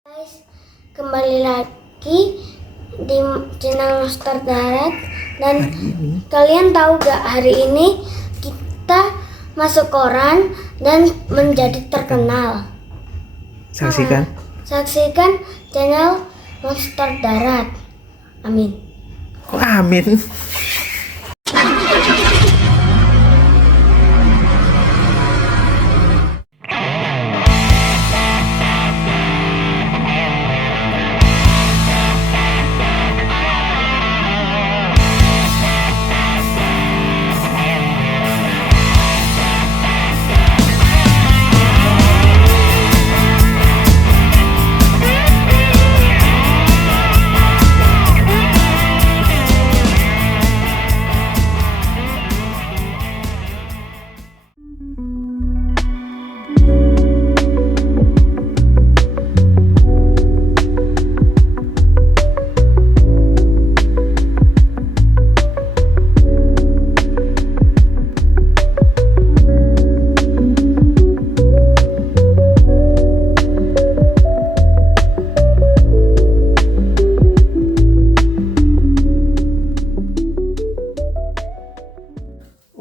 Guys, kembali lagi di channel Monster Darat. Dan kalian tahu gak, hari ini kita masuk koran dan menjadi terkenal. Saksikan. Saksikan channel Monster Darat. Amin. Kok amin?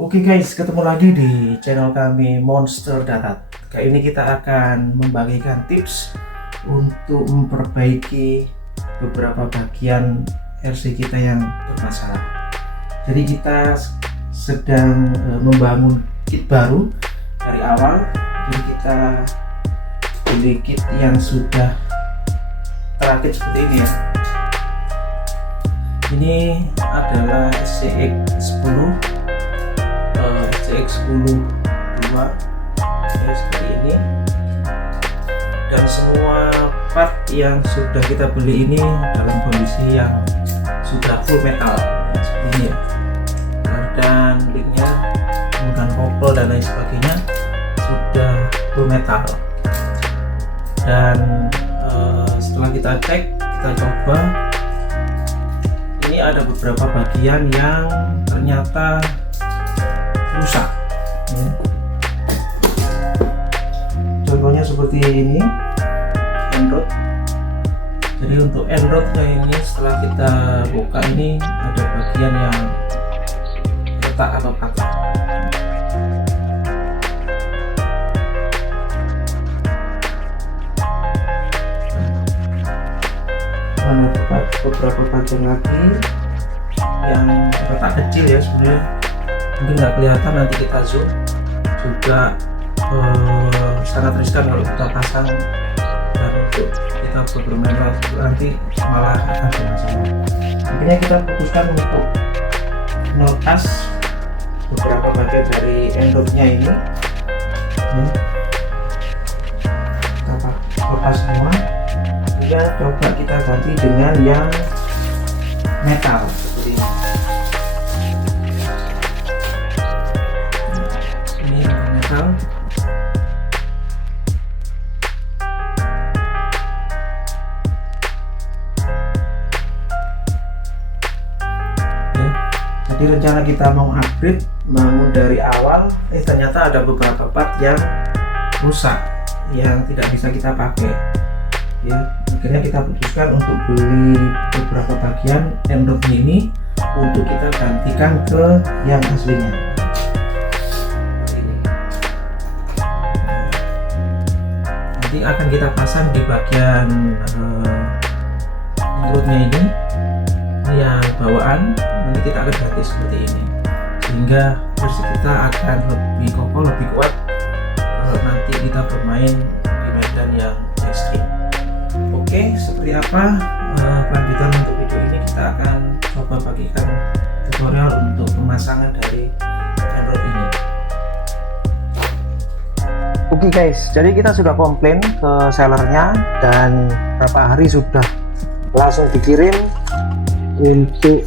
Oke guys, ketemu lagi di channel kami Monster Darat. Kali ini kita akan membagikan tips untuk memperbaiki beberapa bagian RC kita yang bermasalah. Jadi kita sedang membangun kit baru dari awal. Jadi kita beli kit yang sudah terakit seperti ini ya. Ini adalah CX10 CX10 2 ya, seperti ini, dan semua part yang sudah kita beli ini dalam kondisi yang sudah full metal ya, seperti ini ya, dan linknya, kemudian kopel dan lain sebagainya sudah full metal. Dan setelah kita cek, kita coba, ini ada beberapa bagian yang ternyata rusak ya. Contohnya seperti ini, end-rod. Jadi untuk end-rodnya ini setelah kita buka ini ada bagian yang retak atau patah. Ada beberapa bagian lagi yang retak kecil ya, sebenarnya mungkin nggak kelihatan, nanti kita zoom juga. Sangat riskan kalau kita pasang dan untuk kita bermain nanti malah ada masalah. Akhirnya kita putuskan untuk melepas beberapa bagian dari end-rodnya ini. Kita lepas semua, ya, coba kita ganti dengan yang metal seperti ini. Jadi rencana kita mau upgrade, bangun dari awal, ternyata ada beberapa part yang rusak, yang tidak bisa kita pakai ya. Akhirnya kita putuskan untuk beli beberapa bagian end-rod ini untuk kita gantikan ke yang aslinya. Nanti akan kita pasang di bagian end-rodnya ini yang bawaan, nanti kita akan ganti seperti ini, sehingga versi kita akan lebih kokoh, lebih kuat kalau nanti kita bermain di medan yang ekstrim. Oke, seperti apa kelanjutan untuk video ini, kita akan coba bagikan tutorial untuk pemasangan dari end-rod ini. Oke guys, jadi kita sudah komplain ke sellernya dan berapa hari sudah langsung dikirim untuk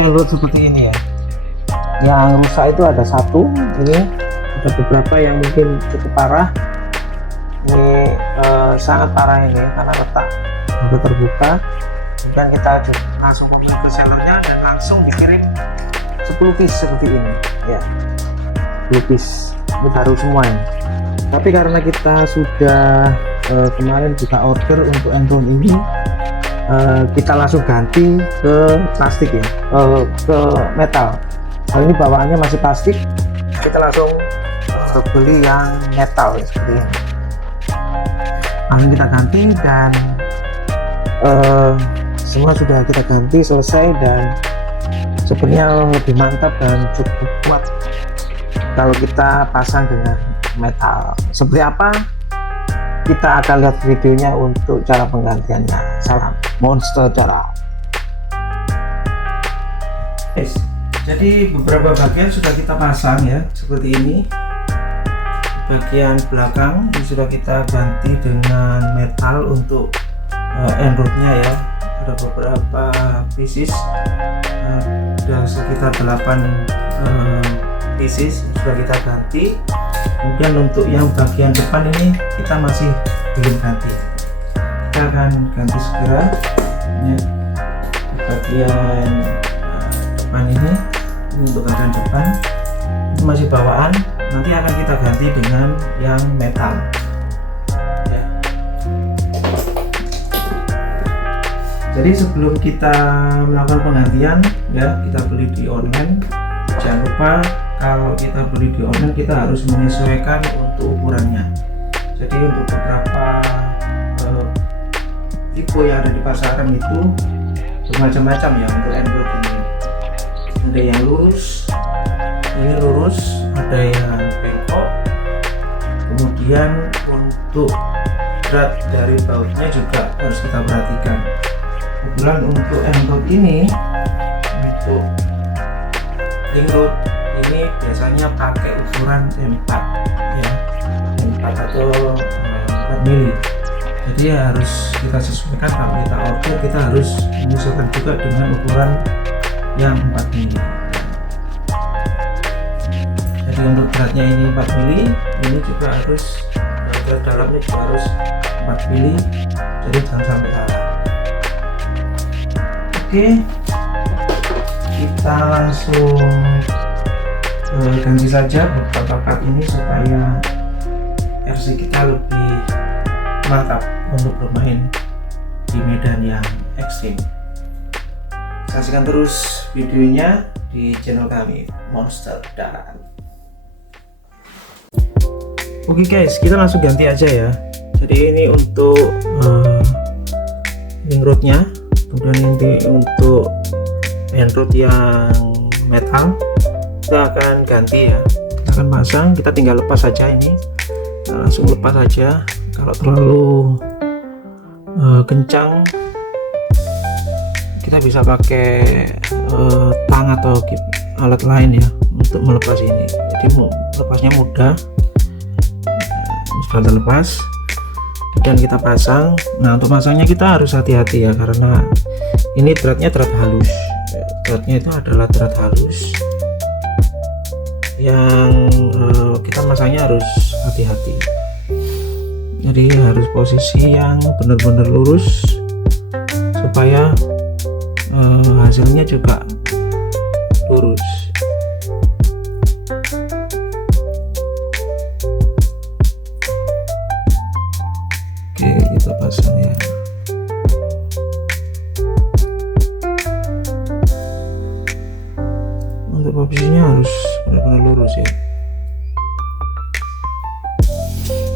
end-rod seperti ini ya. Yang rusak itu ada satu, ini ada beberapa yang mungkin cukup parah. Ini sangat parah ini karena retak udah terbuka. Kemudian kita langsung komplain ke sellernya dan langsung dikirim 10 piece seperti ini ya, 10 piece ini baru semua ini. Tapi karena kita sudah kemarin juga order untuk Enron ini, kita langsung ganti ke plastik ya, ke metal. Kali ini bawaannya masih plastik, kita langsung beli yang metal ya, seperti ini. Langsung kita ganti dan semua sudah kita ganti selesai, dan sebenarnya lebih mantap dan cukup kuat kalau kita pasang dengan metal. Seperti apa, kita akan lihat videonya untuk cara penggantiannya. Salam Monster Darat. Jadi beberapa bagian sudah kita pasang ya, seperti ini. Bagian belakang ini sudah kita ganti dengan metal untuk end-rodnya ya. Ada beberapa pieces, ada sekitar 8 pieces sudah kita ganti. Kemudian untuk yang bagian depan ini kita masih belum ganti, kita akan ganti segera ya. Bagian depan ini untuk bagian depan itu masih bawaan, nanti akan kita ganti dengan yang metal ya. Jadi sebelum kita melakukan penggantian ya, kita beli di online, jangan lupa kalau kita beli di online kita harus menyesuaikan untuk ukurannya. Jadi untuk beberapa tipe yang ada di pasaran itu bermacam-macam ya. Untuk Android ini ada yang lurus, ini lurus, ada yang bengkok. Kemudian untuk berat dari bautnya juga harus kita perhatikan. Kebetulan untuk Android ini, untuk ring rod ini biasanya pakai ukuran M4 ya, M4 atau 4 mili. Jadi harus kita sesuaikan. Kalau kita order, kita harus menyesuaikan juga dengan ukuran yang 4 mili. Jadi untuk beratnya ini 4 mili, ini juga harus berat dalamnya juga harus 4 mili, jadi jangan sampai salah. Oke, kita langsung ganti saja beberapa part ini supaya RC kita lebih mantap untuk bermain di medan yang ekstrim. Saksikan terus videonya di channel kami, Monster Darat. Oke guys, kita langsung ganti aja ya. Jadi ini untuk ring rodnya, kemudian ini untuk end rod yang metal. Kita akan ganti ya, kita akan pasang, kita tinggal lepas saja ini. Kita langsung lepas saja. Kalau terlalu kencang, kita bisa pakai tang atau alat lain ya untuk melepas ini. Jadi lepasnya mudah. Sudah terlepas dan kita pasang. Nah, untuk pasangnya kita harus hati-hati ya, karena ini dratnya drat halus. Dratnya itu adalah drat halus yang kita masangnya harus hati-hati. Jadi harus posisi yang benar-benar lurus supaya hasilnya juga lurus. Oke, kita pasang ya. Untuk posisinya harus benar-benar lurus ya.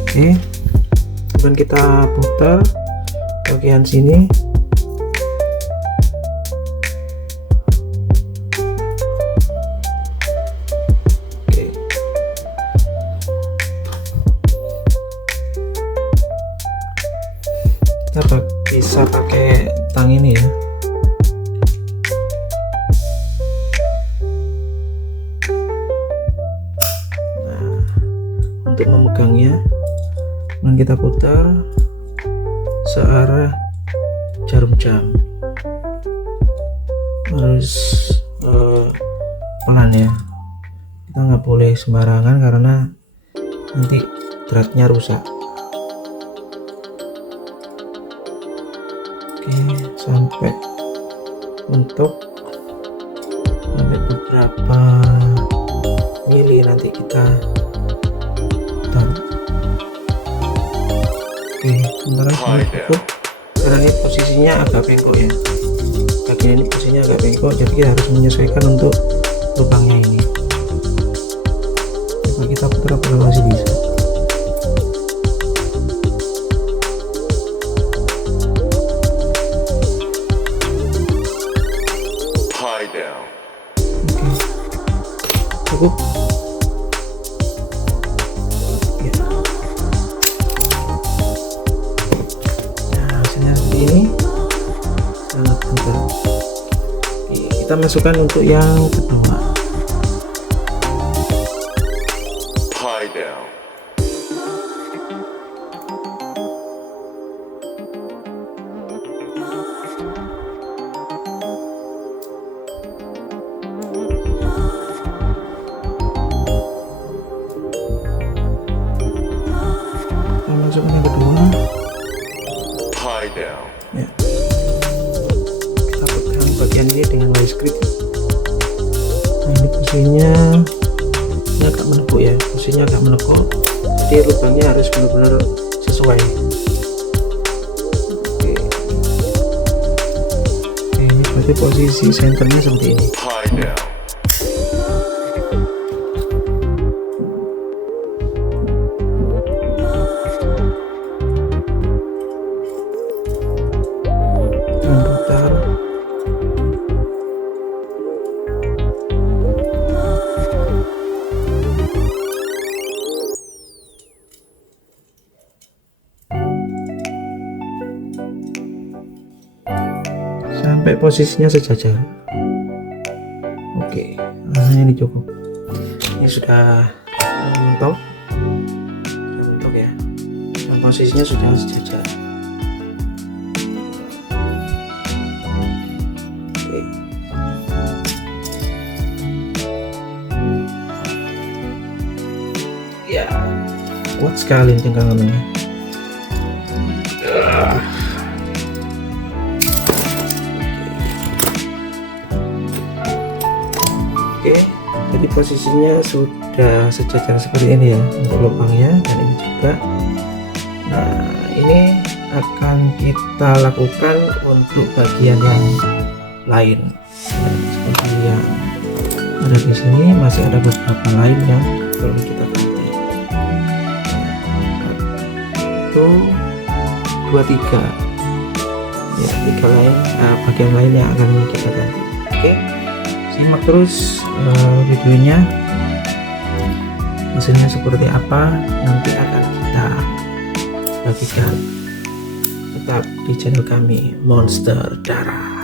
Oke, kemudian kita putar bagian sini. Oke, kita bisa pakai tang ini ya. Nah, untuk memegangnya, dan kita putar searah jarum jam. Harus pelan ya, kita nggak boleh sembarangan karena nanti dratnya rusak. Oke, sampai mentok, sampai beberapa mili nanti kita taruh. Oke. sementara ini cukup karena ini posisinya agak bengkok ya, bagian ini posisinya agak bengkok, jadi kita harus menyesuaikan untuk lubangnya ini. Coba kita putar apakah masih bisa. Oke, cukup ya. Nah, hasilnya seperti ini, sangat mudah. Oke, kita masukkan untuk yang kedua. Masukkan yang kedua ya. Kita pegang bagian ini dengan wire script. Nah, ini posisinya ini agak menekuk ya, posisinya agak menekuk, jadi lubangnya harus benar-benar sesuai. Oke. Oke, ini berarti posisi senternya seperti ini. Sampai posisinya sejajar. Oke, nah ini cukup. Ini sudah mentok, ya. Dan posisinya sudah sejajar. Oke. Ya, kuat sekali cengkramannya. Oke, jadi posisinya sudah sejajar seperti ini ya untuk lubangnya, dan ini juga. Nah, ini akan kita lakukan untuk bagian yang lain. Nah, seperti yang ada di sini, masih ada beberapa lain yang perlu kita ganti. Itu 2-3 ya, 3 lain bagian lain yang akan kita ganti. Oke, simak terus videonya, hasilnya seperti apa nanti akan kita bagikan. Tetap di channel kami Monster Darah.